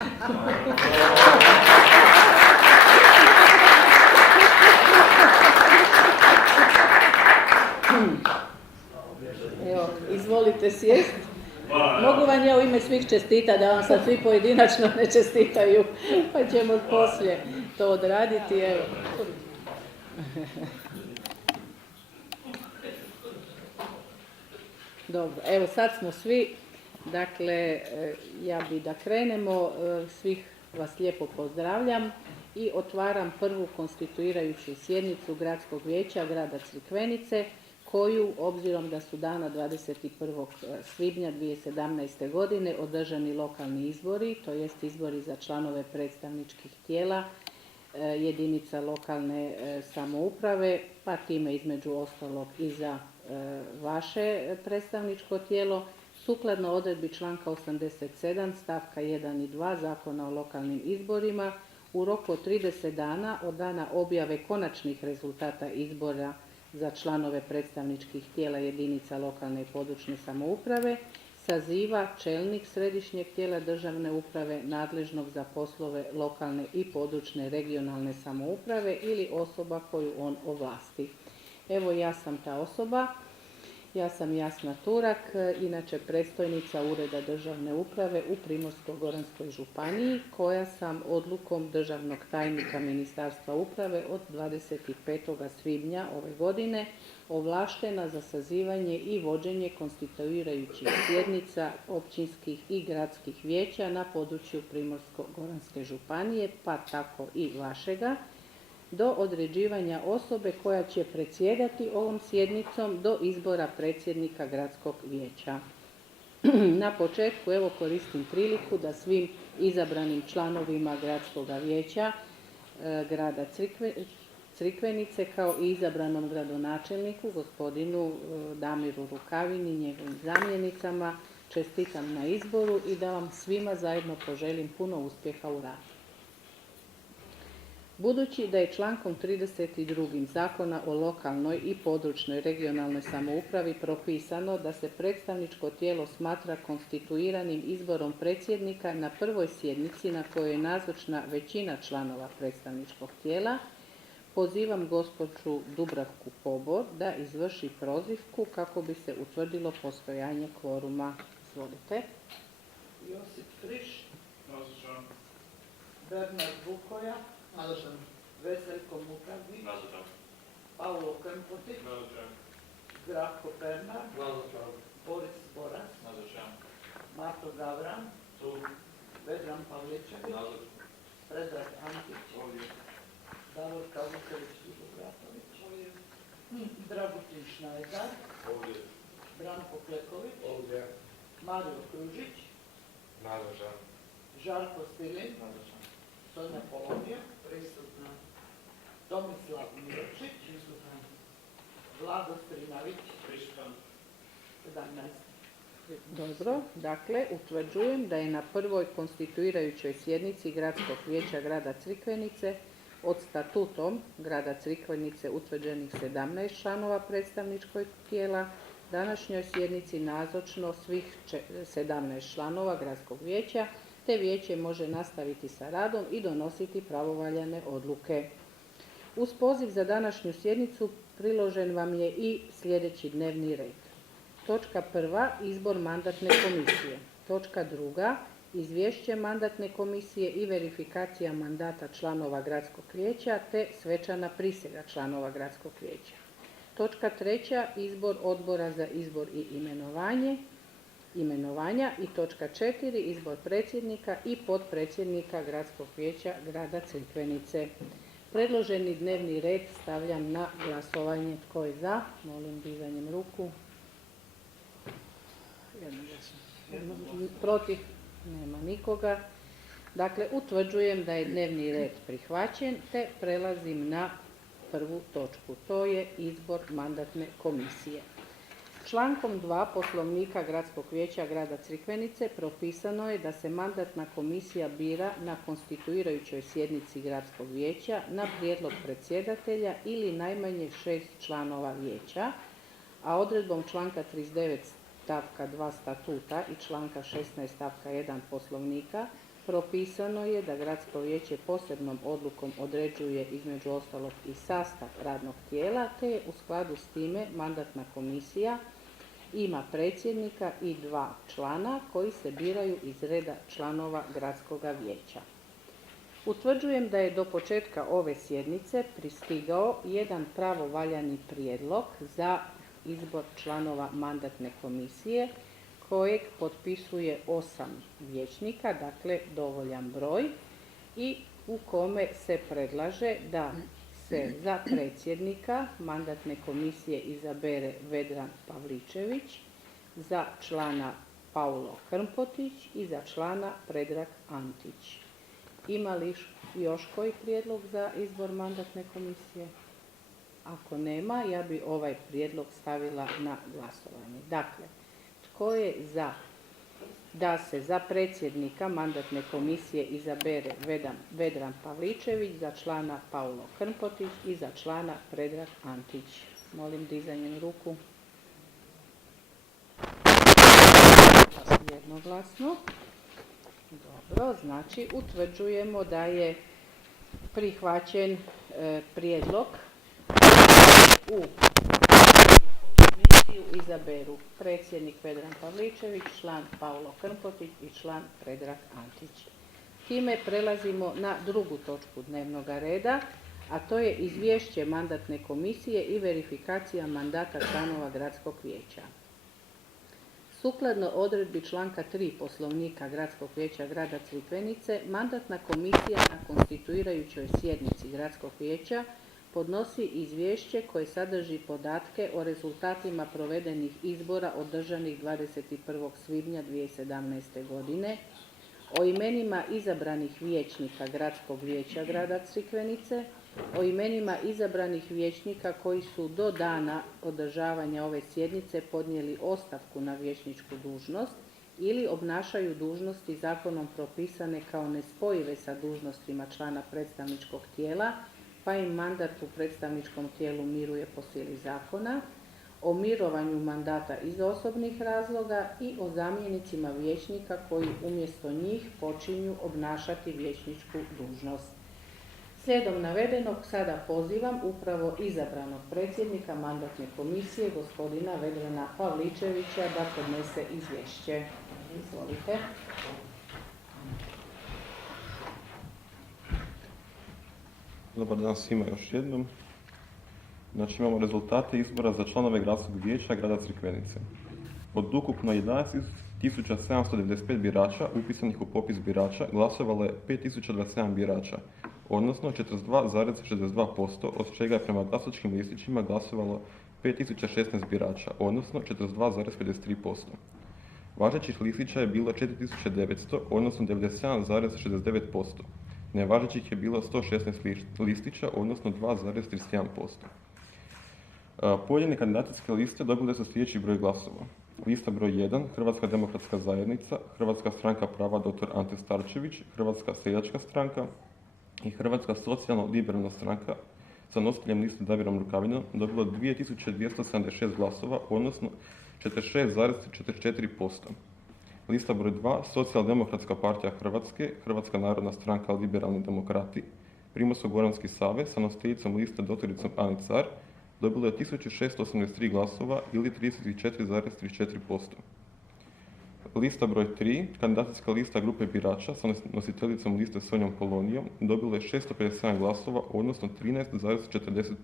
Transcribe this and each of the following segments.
Evo, izvolite sjest. Mogu vam ja u ime svih čestita, da vam sad svi pojedinačno ne čestitaju, pa ćemo poslije to odraditi. Evo. Dobro, evo sad smo svi, dakle, ja bi da krenemo, svih vas lijepo pozdravljam i otvaram prvu konstituirajuću sjednicu Gradskog vijeća grada Crikvenice, koju, obzirom da su dana 21. svibnja 2017. godine održani lokalni izbori, to jest izbori za članove predstavničkih tijela jedinica lokalne samouprave, pa time između ostalog i za vaše predstavničko tijelo, sukladno odredbi članka 87 stavka 1 i 2 Zakona o lokalnim izborima, u roku od 30 dana od dana objave konačnih rezultata izbora za članove predstavničkih tijela jedinica lokalne i područne samouprave saziva čelnik središnjeg tijela državne uprave nadležnog za poslove lokalne i područne regionalne samouprave ili osoba koju on ovlasti. Evo, ja sam ta osoba. Ja sam Jasna Turak, inače predstojnica Ureda državne uprave u Primorsko-goranskoj županiji, koja sam odlukom državnog tajnika Ministarstva uprave od 25. svibnja ove godine ovlaštena za sazivanje i vođenje konstituirajućih sjednica općinskih i gradskih vijeća na području Primorsko-goranske županije, pa tako i vašega, do određivanja osobe koja će predsjedati ovom sjednicom do izbora predsjednika gradskog vijeća. Na početku evo koristim priliku da svim izabranim članovima gradskog vijeća grada Crikvenice kao i izabranom gradonačelniku gospodinu Damiru Rukavini i njegovim zamjenicama čestitam na izboru i da vam svima zajedno poželim puno uspjeha u radu. Budući da je člankom 32. Zakona o lokalnoj i područnoj regionalnoj samoupravi propisano da se predstavničko tijelo smatra konstituiranim izborom predsjednika na prvoj sjednici na kojoj je nazočna većina članova predstavničkog tijela, pozivam gospođu Dubravku Pobor da izvrši prozivku kako bi se utvrdilo postojanje kvoruma. Izvolite. Josip Friš, nazočan. Bernard Bukoja, nazočan. Veseljko Mukavnić, nazočan. Pavlo Krmpotić, nazočan. Zdravko Pernar, nazočan. Boris Boras, nazočan. Marto Gavran, tu. Vedran Pavličević, nazočan. Predrag Antić, ovdje. Davor Kavuković-Dubratović, ovdje. Dragutin Šnajdar, ovdje. Branko Kleković, ovdje. Mario Kružić, nazočan. Žarko Stilin, nazočan. Sonja Polonija, prisutna. Tomislav Miročić, prisutan. Vlado Strinavić, prisutan. 17. Dobro, dakle, utvrđujem da je na prvoj konstituirajućoj sjednici Gradskog vijeća grada Crikvenice od statutom grada Crikvenice utvrđenih 17 članova predstavničkog tijela, današnjoj sjednici nazočno svih 17 članova Gradskog vijeća, te vijeće može nastaviti sa radom i donositi pravovaljane odluke. Uz poziv za današnju sjednicu priložen vam je i sljedeći dnevni red. Točka 1. Izbor mandatne komisije. Točka 2. Izvješće mandatne komisije i verifikacija mandata članova Gradskog vijeća te svečana prisega članova Gradskog vijeća. Točka 3. Izbor odbora za izbor i imenovanja i točka 4. Izbor predsjednika i potpredsjednika Gradskog vijeća grada Crikvenice. Predloženi dnevni red stavljam na glasovanje. Tko je za? Molim dizanjem ruku. Protiv? Nema nikoga. Dakle, utvrđujem da je dnevni red prihvaćen te prelazim na prvu točku. To je izbor mandatne komisije. Člankom 2 Poslovnika Gradskog vijeća grada Crikvenice propisano je da se mandatna komisija bira na konstituirajućoj sjednici Gradskog vijeća na prijedlog predsjedatelja ili najmanje 6 članova vijeća, a odredbom članka 39 stavka 2 statuta i članka 16 stavka 1 Poslovnika propisano je da gradsko vijeće posebnom odlukom određuje između ostalog i sastav radnog tijela, te je u skladu s time mandatna komisija ima predsjednika i 2 člana koji se biraju iz reda članova gradskoga vijeća. Utvrđujem da je do početka ove sjednice pristigao jedan pravovaljani prijedlog za izbor članova mandatne komisije kojeg potpisuje 8 vijećnika, dakle dovoljan broj, i u kome se predlaže da se za predsjednika mandatne komisije izabere Vedran Pavličević, za člana Paulo Krmpotić i za člana Predrag Antić. Ima li još koji prijedlog za izbor mandatne komisije? Ako nema, ja bi ovaj prijedlog stavila na glasovanje. Dakle, tko je za da se za predsjednika mandatne komisije izabere Vedran Pavličević, za člana Paulo Krmpotić i za člana Predrag Antić? Molim dizanjem ruku. Jednoglasno. Dobro, znači utvrđujemo da je prihvaćen prijedlog u komisiju izaberu predsjednik Vedran Pavličević, član Paulo Krmpotić i član Predrag Antić. Time prelazimo na drugu točku dnevnog reda, a to je izvješće mandatne komisije i verifikacija mandata članova gradskog vijeća. Sukladno odredbi članka 3 Poslovnika Gradskog vijeća grada Crikvenice, mandatna komisija na konstituirajućoj sjednici Gradskog vijeća podnosi izvješće koje sadrži podatke o rezultatima provedenih izbora održanih 21. svibnja 2017. godine, o imenima izabranih vijećnika Gradskog vijeća grada Crikvenice, o imenima izabranih vijećnika koji su do dana održavanja ove sjednice podnijeli ostavku na vijećničku dužnost ili obnašaju dužnosti zakonom propisane kao nespojive sa dužnostima člana predstavničkog tijela, pa im mandat u predstavničkom tijelu miruje po sili zakona, o mirovanju mandata iz osobnih razloga i o zamjenicima vijećnika koji umjesto njih počinju obnašati vijećničku dužnost. Slijedom navedenog sada pozivam upravo izabranog predsjednika mandatne komisije, gospodina Vedrana Pavličevića, da podnese izvješće. Izvolite. Dobar dan svima još jednom. Znači imamo rezultate izbora za članove gradskog vijeća grada Crikvenice. Od ukupno 11.795 birača upisanih u popis birača glasovalo je 5.027 birača, odnosno 42,62%, od čega je prema glasačkim listićima glasovalo 5.016 birača, odnosno 42,53%. Važećih listića je bilo 4.900, odnosno 97,69%. Nevažećih je bilo 116 listića, odnosno 2,31%. Pojedine kandidacijske liste dobile su sljedeći broj glasova. Lista broj 1, Hrvatska demokratska zajednica, Hrvatska stranka prava dr. Ante Starčević, Hrvatska seljačka stranka i Hrvatska socijalno-liberalna stranka sa nositeljem liste Damirom Rukavinom dobilo 2276 glasova, odnosno 46,44%. Lista broj 2, Socijaldemokratska partija Hrvatske, Hrvatska narodna stranka liberalni demokrati, Primorsko-goranski savez sa nositeljicom liste doktoricom Ani Car dobilo je 1683 glasova ili 34,34%. Lista broj 3, kandidacijska lista grupe birača sa nositeljicom liste Sonjom Polonijom dobilo je 657 glasova, odnosno 13,40%.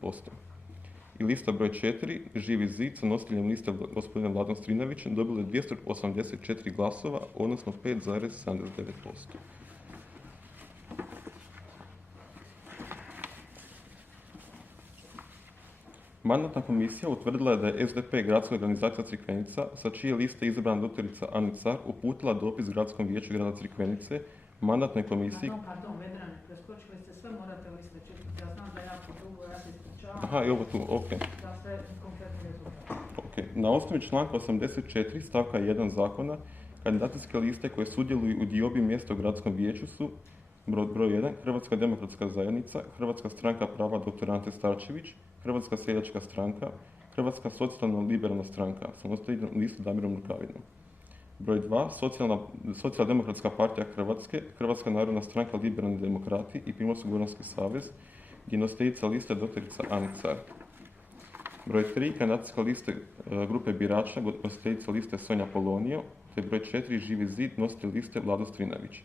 I lista broj 4, Živi zid sa nositeljem liste gospodina Vladom Strinovićem dobilo je 284 glasova, odnosno 5,79%. Mandatna komisija utvrdila je da je SDP Gradska organizacija Crikvenica, sa čije liste izabrana doktorica Ani Car, uputila dopis Gradskom vijeću grada Crikvenice, mandatnoj komisiji... Pardon, Vedrane, preskočili ste sve, morate liste čitati. Ja znam da je jako dugo, ja se ispričavam. Aha, i ovo tu, ok. Da sve konkretno rezultate. Ok. Na osnovi članka 84 stavka 1 zakona, kandidacijske liste koje sudjeluju u diobi mjesta u Gradskom vijeću su broj 1, Hrvatska demokratska zajednica, Hrvatska stranka prava dr. Ante Starčević, Hrvatska seljačka stranka, Hrvatska socijalno-liberalna stranka sa nositeljom liste Damirom Rukavinom. Broj 2. Socijaldemokratska partija Hrvatske, Hrvatska narodna stranka Liberalni demokrati i Primorsko-goranski savez, gdje je nositeljica liste doktorica Anica. Broj 3. Kandidacijska lista grupe birača, nositeljica liste Sonja Polonio, te broj 4. Živi zid, nositelj liste Vlado Strinavić.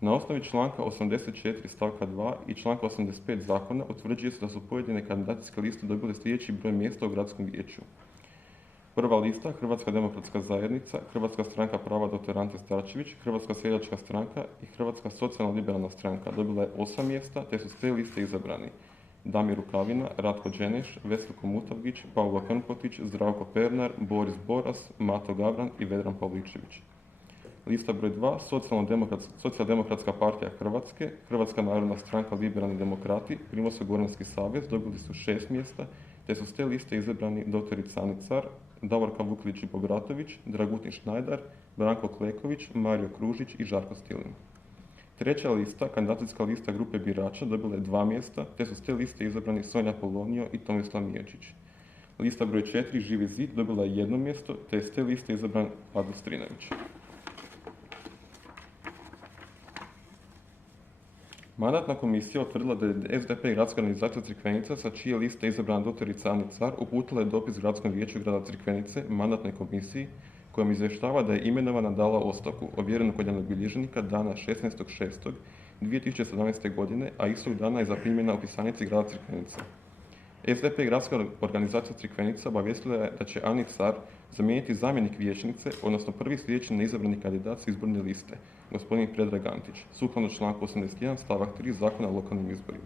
Na osnovi članka 84 stavka 2 i članka 85 zakona utvrđuje se da su pojedine kandidacijske liste dobile sljedeći broj mjesta u gradskom vijeću. Prva lista, Hrvatska demokratska zajednica, Hrvatska stranka prava dr. Ante Starčević, Hrvatska seljačka stranka i Hrvatska socijalno liberalna stranka dobila je 8 mjesta, te su s te liste izabrani Damir Rukavina, Ratko Dženeš, Veselko Mutavgić, Pavlo Krmpotić, Zdravko Pernar, Boris Boras, Mato Gavran i Vedran Pavličević. Lista broj 2, Socijaldemokratska partija Hrvatske, Hrvatska narodna stranka Liberalni demokrati, Primorsko-goranski savez dobili su 6 mjesta, te su s te liste izabrani dr. Anicar, Davorka Vuklić i Bobratović, Dragutin Šnajdar, Branko Kleković, Mario Kružić i Žarko Stilin. Treća lista, kandidacijska lista grupe birača, dobila je 2 mjesta, te su s te liste izabrani Sonja Polonio i Tomislav Miječić. Lista broj 4, Živi zid, dobila je 1 mjesto, te je s te liste izabran Vlado Strinavić. Mandatna komisija utvrdila da je SDP gradska organizacija Crikvenica, sa čije liste izabrana dr. Anicar, uputila je dopis Gradskom vijeću grada Crikvenice, mandatnoj komisiji, kojom izvještava da je imenovana dala ostavku, ovjerenu kod javnog bilježnika dana 16.6.2017. godine, a istog dana je zaprimljena u pisanici grada Crikvenice. SDP gradska organizacija Crikvenica obavijestila je da će Anicar zamijeniti zamjenik vijećnice, odnosno prvi sljedeći neizabrani kandidat s izborne liste, gospodin Predrag Antić, sukladno članku 81 stavak 3 Zakona o lokalnim izborima.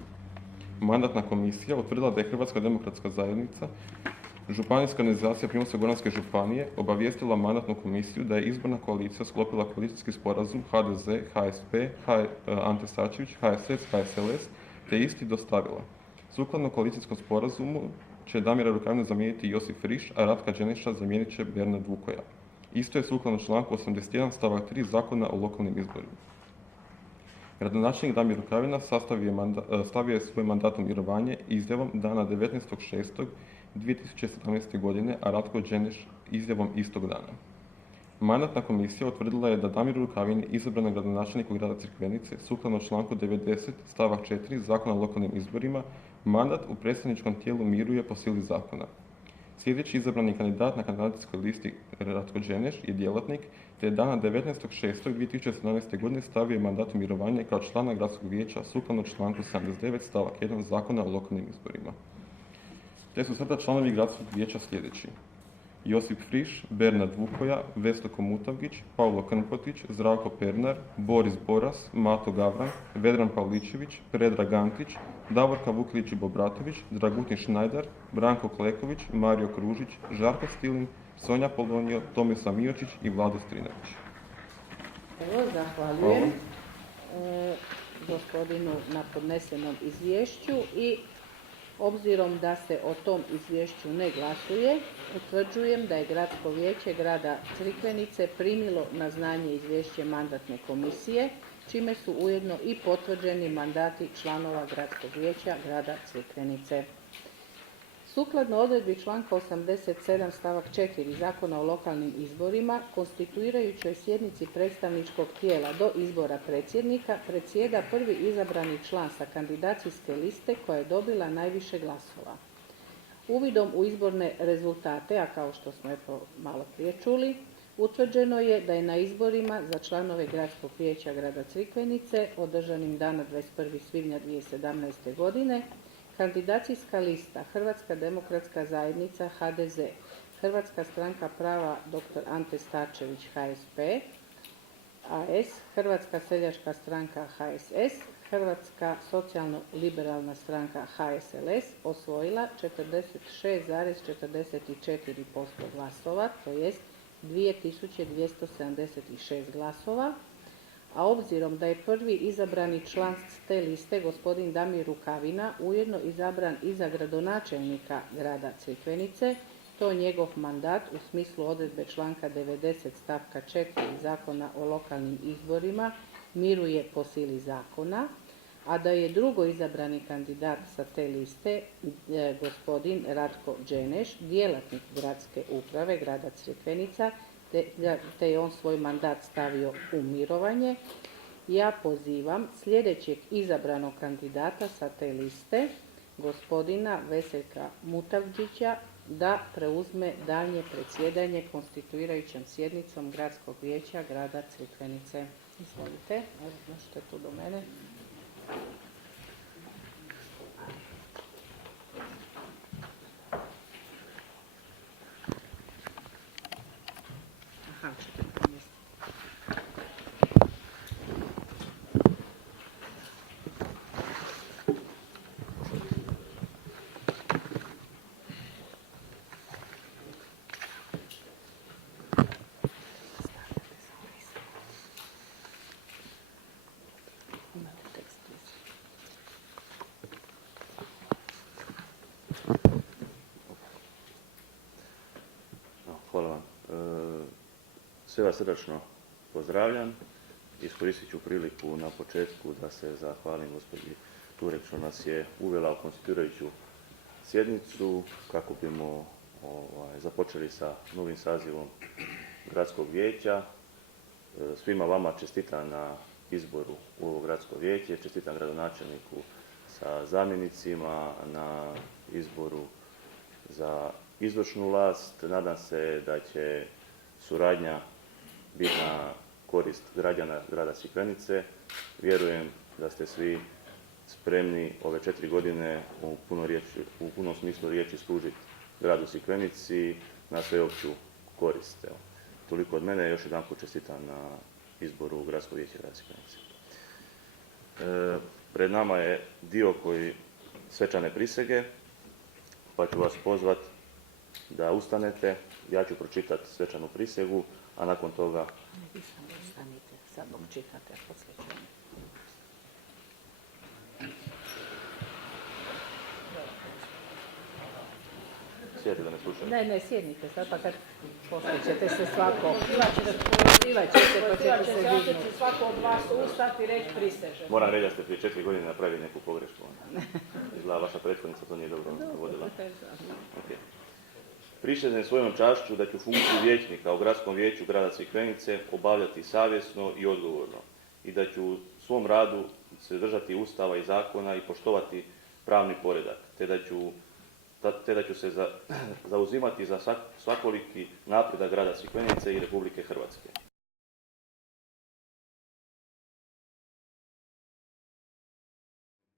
Mandatna komisija utvrdila da je Hrvatska demokratska zajednica, županijska organizacija Primorsko-goranske županije, obavijestila mandatnu komisiju da je izborna koalicija sklopila koalicijski sporazum HDZ, HSP, Ante Starčević, HSS, HSLS, te isti dostavila. Sukladno koalicijskom sporazumu će Damira Rukavinu zamijeniti Josip Friš, a Ratka Dženeša zamijenit će Bernard Vukoja. Isto je sukladno članku 81 stavak 3 Zakona o lokalnim izborima. Gradonačelnik Damir Rukavina stavio je svoj mandat u mirovanje izjavom dana 19.6.2017. godine, a Ratko Dženeš izjavom istog dana. Mandatna komisija utvrdila je da Damir Rukavin je izabran gradonačelniku grada Crikvenice sukladno članku 90 stavak 4 Zakona o lokalnim izborima. Mandat u predstavničkom tijelu miruje po sili zakona. Sljedeći izabrani kandidat na kandidacijskoj listi Ratko Dženeš je djelatnik, te je dana 19.6.2017. godine stavio mandat u mirovanje kao člana gradskog vijeća sukladno članku 79 stavak 1 Zakona o lokalnim izborima. Te su sada članovi gradskog vijeća sljedeći: Josip Friš, Bernard Vukoja, Veselko Mutavgić, Pavlo Krmpotić, Zdravko Pernar, Boris Boras, Mato Gavran, Vedran Pavličević, Predrag Antić, Davorka Vuklić i Bobratović, Dragutin Šnajdar, Branko Kleković, Mario Kružić, Žarko Stilin, Sonja Polonio, Tomislav Mijočić i Vlado Strinavić. Evo, zahvaljujem gospodinu na podnesenom izvješću i obzirom da se o tom izvješću ne glasuje, utvrđujem da je Gradsko vijeće grada Crikvenice primilo na znanje izvješće mandatne komisije, čime su ujedno i potvrđeni mandati članova Gradskog vijeća grada Crikvenice. Sukladno odredbi članka 87 stavak 4 Zakona o lokalnim izborima, konstituirajućoj sjednici predstavničkog tijela do izbora predsjednika predsjeda prvi izabrani član sa kandidacijske liste koja je dobila najviše glasova. Uvidom u izborne rezultate, a kao što smo malo prije čuli, utvrđeno je da je na izborima za članove Gradskog vijeća grada Crikvenice, održanim dana 21. svibnja 2017. godine, kandidacijska lista Hrvatska demokratska zajednica HDZ, Hrvatska stranka prava dr. Ante Starčević HSP, AS, Hrvatska seljačka stranka HSS, Hrvatska socijalno-liberalna stranka HSLS osvojila 46,44% glasova, to jest 2276 glasova, a obzirom da je prvi izabrani član te liste, gospodin Damir Rukavina, ujedno izabran i za gradonačelnika grada Crikvenice, to njegov mandat u smislu odredbe članka 90 stavka 4 Zakona o lokalnim izborima miruje po sili zakona, a da je drugo izabrani kandidat sa te liste, gospodin Ratko Dženeš, djelatnik gradske uprave grada Crikvenica, te je on svoj mandat stavio u mirovanje, ja pozivam sljedećeg izabranog kandidata sa te liste, gospodina Veseljka Mutavdžića, da preuzme daljnje predsjedanje konstituirajućom sjednicom Gradskog vijeća grada Crikvenice. Izvolite, evo, možete tu do mene. Aha, ćete pomjestiti. Imate tekst. Hvala vam. Sve vas srdačno pozdravljam. Iskoristit ću priliku na početku da se zahvalim gospođi Turek što nas je uvela u konstituirajuću sjednicu kako bimo započeli sa novim sazivom Gradskog vijeća. Svima vama čestitam na izboru u ovo Gradsko vijeće, čestitam gradonačelniku sa zamjenicima na izboru za izvršnu vlast. Nadam se da će suradnja biti na korist građana grada Crikvenice. Vjerujem da ste svi spremni ove 4 godine u punom smislu riječi služiti gradu Crikvenici na sveopću korist. Evo, toliko od mene, još jedan put čestitam na izboru u Gradsko vijeće grada Crikvenice. Pred nama je dio koji svečane prisege, pa ću vas pozvati da ustanete. Ja ću pročitati svečanu prisegu, a nakon toga... Ne, vi samo ustanite, sad dok čitate posvećenje. Sjedite da ne slušaju. Ne, sjednite sad, pa kad poslije ćete se svako... Ivat će se, pa ćete se dignuti. Svako od vas ustati i reći prisežem. Moram reći da ste prije 4 godine napravili neku pogrešku. Izgleda vaša prethodnica to nije dobro vodila. Okay. Prisežem svojom čašću da ću funkciju vijećnika u Gradskom vijeću grada Crikvenice obavljati savjesno i odgovorno i da ću u svom radu se držati Ustava i zakona i poštovati pravni poredak, te da ću se zauzimati za svakoliki napredak grada Crikvenice i Republike Hrvatske.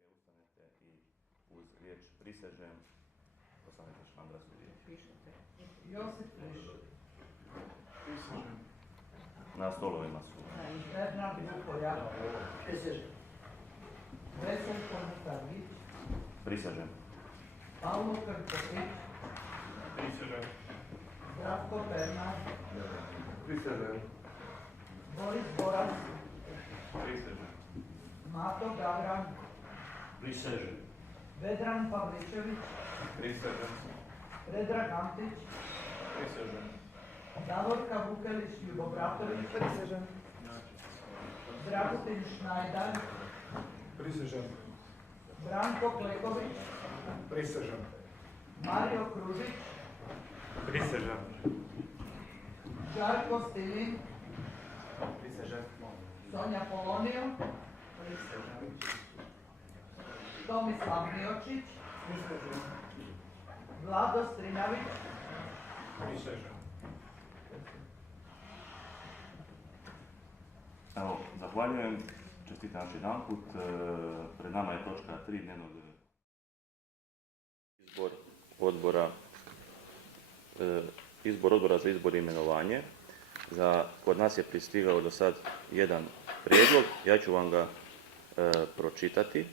Ustanete i uz riječ prisežem ostanete član Gradskog vijeća. Josip Friš, Na stolovima su Bernard Bukoja, Veseljko Mutavdžić, prisežem. Pavlo Krmpotić, Zdravko Pernar, Boris Boras, Mato Gavran, Vedran Pavličević, Predrag Antić, Davorka Vukelić Ljubobratović, Dragutin Šnajdar, Branko Kleković, Mario Kružić, Žarko Stilin, Sonja Polonio, Tomislav Miočić, Vlado Strinavić, Evo, zahvaljujem. Čestitam još jedanput. Pred nama je točka 3 dnevnog izbor odbora za izbor i imenovanje. Kod nas je pristigao do sad jedan prijedlog. Ja ću vam ga pročitati.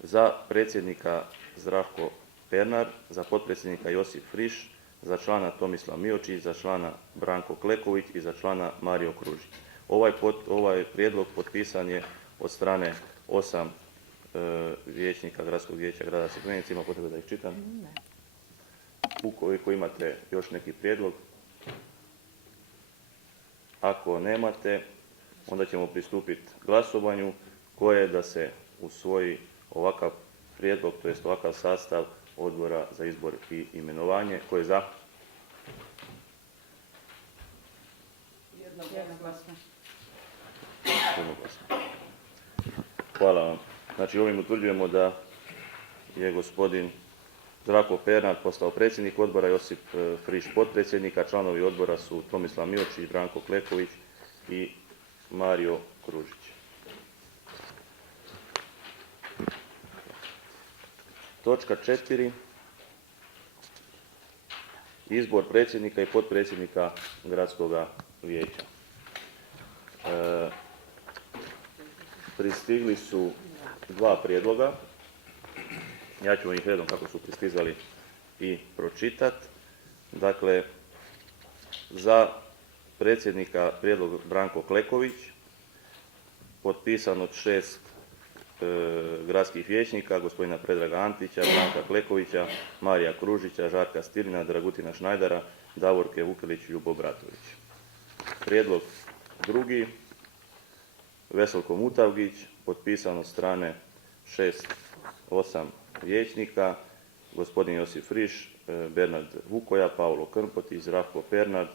Za predsjednika Zdravko Pernar, za potpredsjednika Josip Friš, za člana Tomislav Miočić, za člana Branko Kleković i za člana Mario Kružić. Ovaj prijedlog potpisan je od strane 8 vijećnika Gradskog vijeća grada Crikvenice. Ima potrebe da ih čitam? Ne. Ukoliko imate još neki prijedlog, ako nemate, onda ćemo pristupiti glasovanju koje je da se usvoji ovakav prijedlog, to jest ovakav sastav odbora za izbor i imenovanje. Ko je za? Jednoglasno. Jednoglasno. Hvala vam. Znači ovim utvrđujemo da je gospodin Zdravko Pernar postao predsjednik odbora, Josip Friš potpredsjednik, a članovi odbora su Tomislav Miočić, Branko Kleković i Mario Kružić. Točka 4. Izbor predsjednika i potpredsjednika gradskog vijeća. Pristigli su dva prijedloga. Ja ću ih redom kako su pristizali i pročitati. Dakle, za predsjednika prijedlog Branko Kleković, potpisan od 6 gradskih vijećnika, gospodina Predraga Antića, Branka Klekovića, Marija Kružića, Žarka Stilina, Dragutina Šnajdara, Davorke Vukelić i Ljubo Bratović. Prijedlog drugi, Veselko Mutavgić, potpisan od strane 8 vijećnika, gospodin Josip Friš, Bernard Vukoja, Paulo Krmpotić, Zdravko Pernar,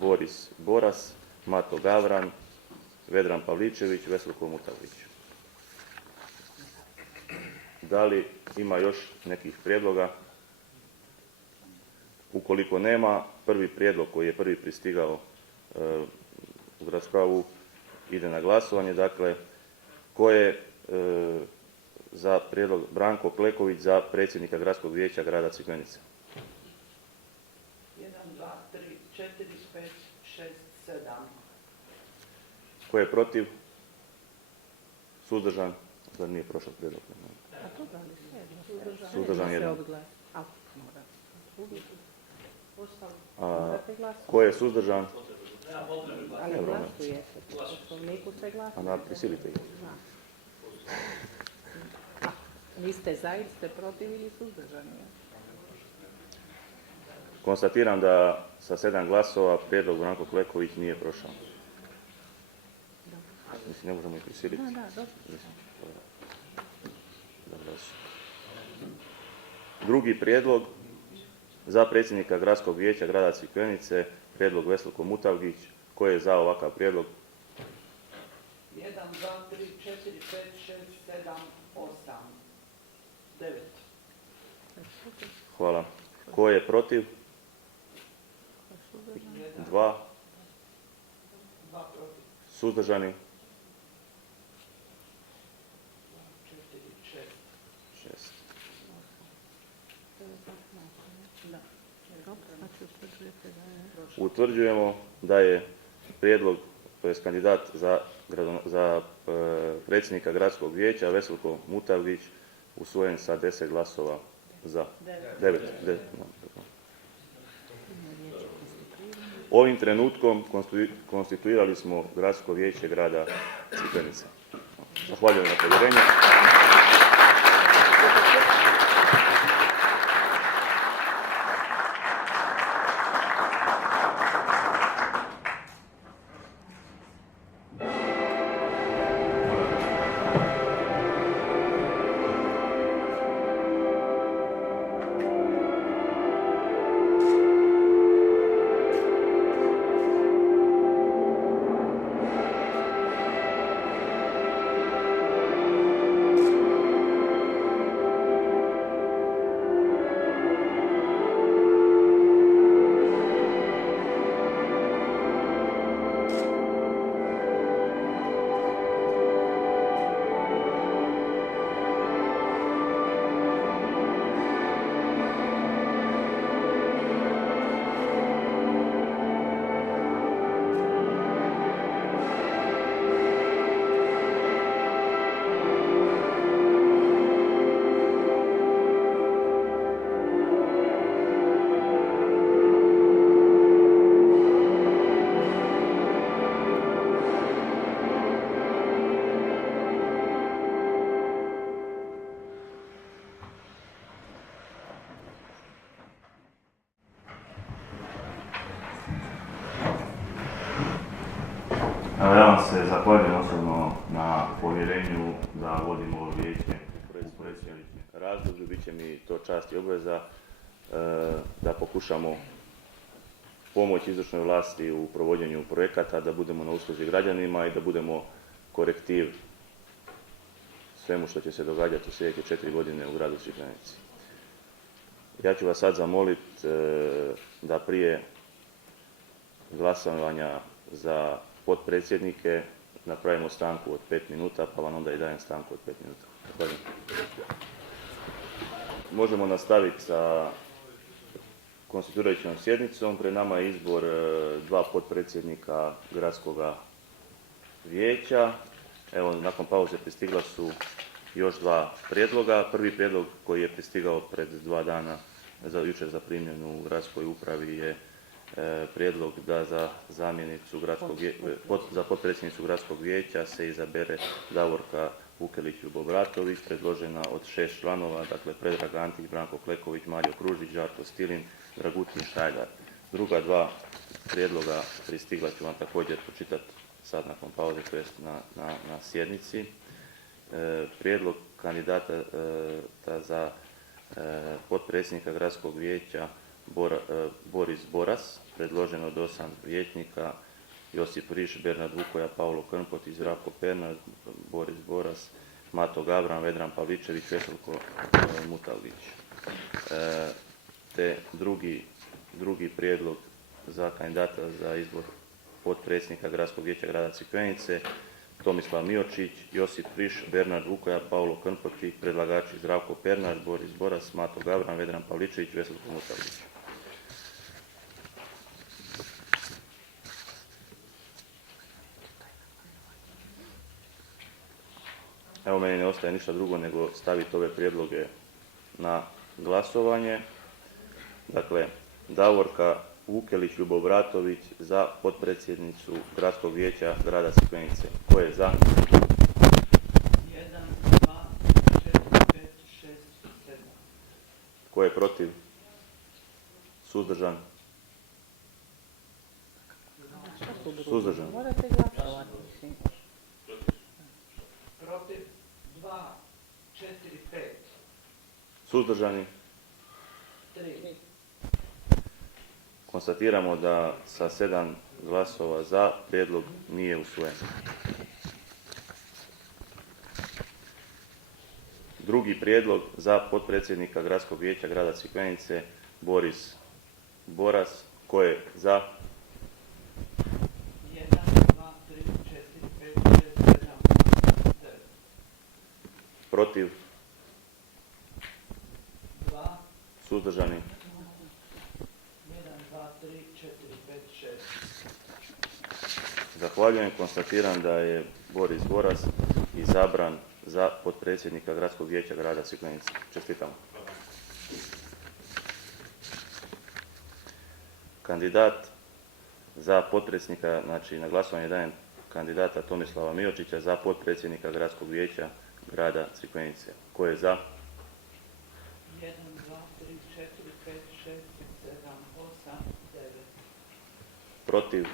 Boris Boras, Mato Gavran, Vedran Pavličević, Veselko Mutavgić. Da li ima još nekih prijedloga? Ukoliko nema, prvi prijedlog koji je prvi pristigao u raspravu ide na glasovanje. Dakle, ko je za prijedlog Branko Kleković za predsjednika Gradskog vijeća grada Crikvenice? 1, 2, 3, 4, 5, 6, 7. Ko je protiv? Suzdržan? Da nije prošao prijedlog. Suzdržan jedan. A ko je suzdržan? Ali glasuje se, po poslovniku se glasuje. A prisilite ih. Niste za ili ste protiv ili suzdržani? Konstatiram da sa 7 glasova prijedlog Branko Kleković nije prošao. Mislim, ne možemo ih prisiliti. Drugi prijedlog za predsjednika Gradskog vijeća grada Crikvenice, prijedlog Veselko Mutavgić. Ko je za ovakav prijedlog? 1, 2, 3, 4, 5, 6, 7, 8, 9. Hvala. Ko je protiv? 2. 2 protiv. Suzdržani? 4, 6. 6. Utvrđujemo da je prijedlog, to je kandidat za predsjednika Gradskog vijeća Veselko Mutavgić usvojen sa 10 glasova za. 9. Ovim trenutkom konstituirali smo Gradsko vijeće grada Crikvenice. Zahvaljujem na povjerenju. Ja vam se zahvaljujem osobno na povjerenju da vodim ovo vijeće u predsjedničkom razdoblju. Biće mi to čast i obveza da pokušamo pomoć izvršnoj vlasti u provođenju projekata, da budemo na usluzi građanima i da budemo korektiv svemu što će se događati u sljedeće 4 godine u gradu Crikvenici. Ja ću vas sad zamoliti da prije glasovanja za potpredsjednike napravimo stanku od 5 minuta, pa vam onda i dajem stanku od 5 minuta. Zahvaljujem. Možemo nastaviti sa konstituirajućom sjednicom. Pred nama je izbor 2 potpredsjednika gradskog vijeća. Evo, nakon pauze pristigla su još 2 prijedloga. Prvi prijedlog koji je pristigao pred 2 dana, jučer zaprimljen u gradskoj upravi, je prijedlog da za zamjenicu za potpredsjednicu gradskog vijeća se izabere Davorka Vukelić-Ljubobratović, predložena od 6 članova, dakle Predrag Antić, Branko Kleković, Mario Kružić, Žarko Stilin, Dragutin Štajgar. Druga 2 prijedloga pristigla ću vam također pročitati sad nakon pauze, to jest na sjednici. Prijedlog kandidata za potpredsjednika gradskog vijeća Boris Boras, predložen od 8 vijećnika: Josip Riš, Bernard Vukoja, Paulo Krmpot, Zdravko Pernar, Boris Boras, Mato Gabran, Vedran Pavličević, Veselko Mutalić. Te drugi prijedlog za kandidata za izbor potpredsjednika gradskog vijeća grada Crikvenice: Tomislav Miočić, Josip Riš, Bernard Vukoja, Paulo Krmpoti, predlagači Zdravko Pernar, Boris Boras, Mato Gabran, Vedran Pavličević, Veselko Mutalić. Evo, meni ne ostaje ništa drugo nego staviti ove prijedloge na glasovanje. Dakle, Davorka Vukelić-Ljubobratović za potpredsjednicu gradskog vijeća grada Crikvenice. Ko je za? 1, 2, 4, 5, 6, 7. Ko je protiv? Suzdržan? Suzdržan. Morate glasovati. Protiv 2, 4, 5. Suzdržani? 3. Konstatiramo da sa 7 glasova za prijedlog nije usvojen. Drugi prijedlog za potpredsjednika gradskog vijeća grada Crikvenice Boris Boras. Ko je za? 1, 2, 3, 4, 5, 6, 7, 8, 9. Protiv? 2, Suzdržani? 1, 2, 3, 4, 5, 6. Zahvaljujem. Konstatiram da je Boris Boras izabran za potpredsjednika gradskog vijeća grada Crikvenice. Čestitam. Kandidat za potpredsjednika, znači na glasovanje dajem kandidata Tomislava Miočića za potpredsjednika gradskog vijeća grada Crikvenice. Ko je za? 1, 2, 3, 4, 5, 6, 7, 8, 9. Protiv? 1,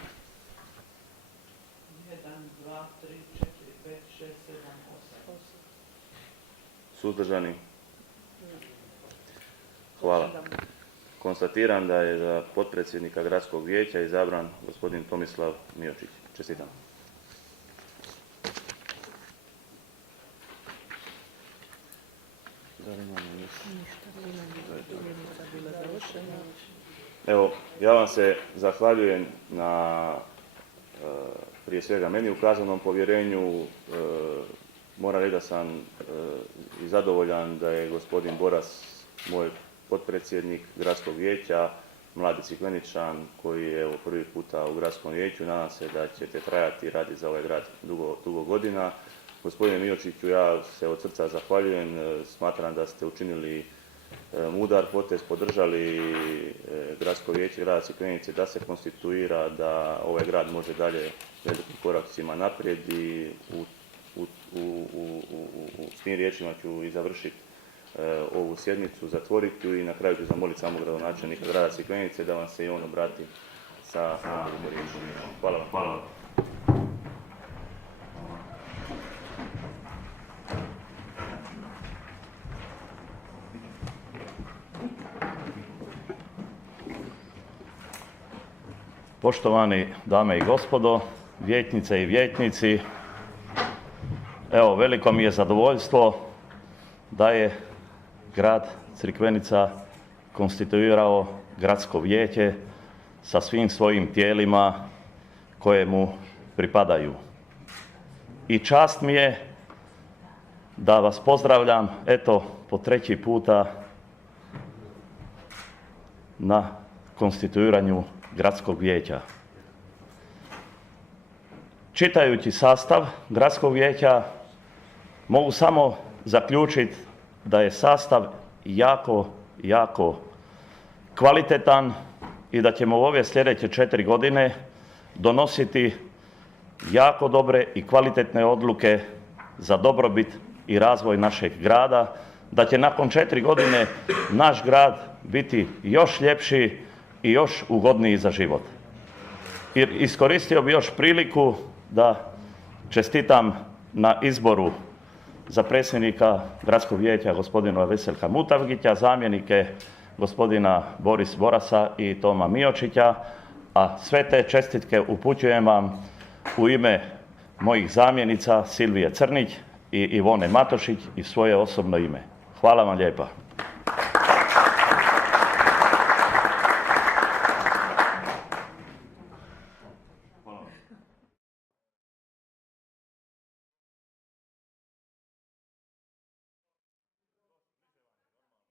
2, 3, 4, 5, 6, 7, 8. Suzdržani? Hvala. Konstatiram da je za potpredsjednika gradskog vijeća izabran gospodin Tomislav Miočić. Čestitam. Evo, ja vam se zahvaljujem na prije svega meni ukazanom povjerenju. Moram reći da sam i zadovoljan da je gospodin Boras moj potpredsjednik gradskog vijeća, mladi Crikveničan koji je evo prvi puta u gradskom vijeću. Nadam se da ćete trajati i raditi za ovaj grad dugo godina. Gospodine Miočiću, ja se od srca zahvaljujem. Smatram da ste učinili mudar potez, podržali gradsko vijeće grada Crikvenice da se konstituira, da ovaj grad može dalje velikim koracima naprijed i s tim riječima ću i završiti ovu sjednicu, zatvoriti i na kraju ću zamoliti samog gradonačelnika grada Crikvenice da vam se i on obrati sa riječima. Hvala vam. Hvala vam. Poštovani dame i gospodo, vijećnice i vijećnici, evo, veliko mi je zadovoljstvo da je grad Crikvenica konstituirao gradsko vijeće sa svim svojim tijelima koje mu pripadaju. I čast mi je da vas pozdravljam, eto, po 3. puta na konstituiranju gradskog vijeća. Čitajući sastav gradskog vijeća mogu samo zaključiti da je sastav jako kvalitetan i da ćemo u ove sljedeće 4 godine donositi jako dobre i kvalitetne odluke za dobrobit i razvoj našeg grada, da će nakon 4 godine naš grad biti još ljepši i još ugodniji za život. I iskoristio bi još priliku da čestitam na izboru za predsjednika gradskog vijeća gospodina Veselka Mutavgića, zamjenike gospodina Boris Borasa i Toma Miočića, a sve te čestitke upućujem vam u ime mojih zamjenica Silvije Crnić i Ivone Matošić i svoje osobno ime. Hvala vam lijepa.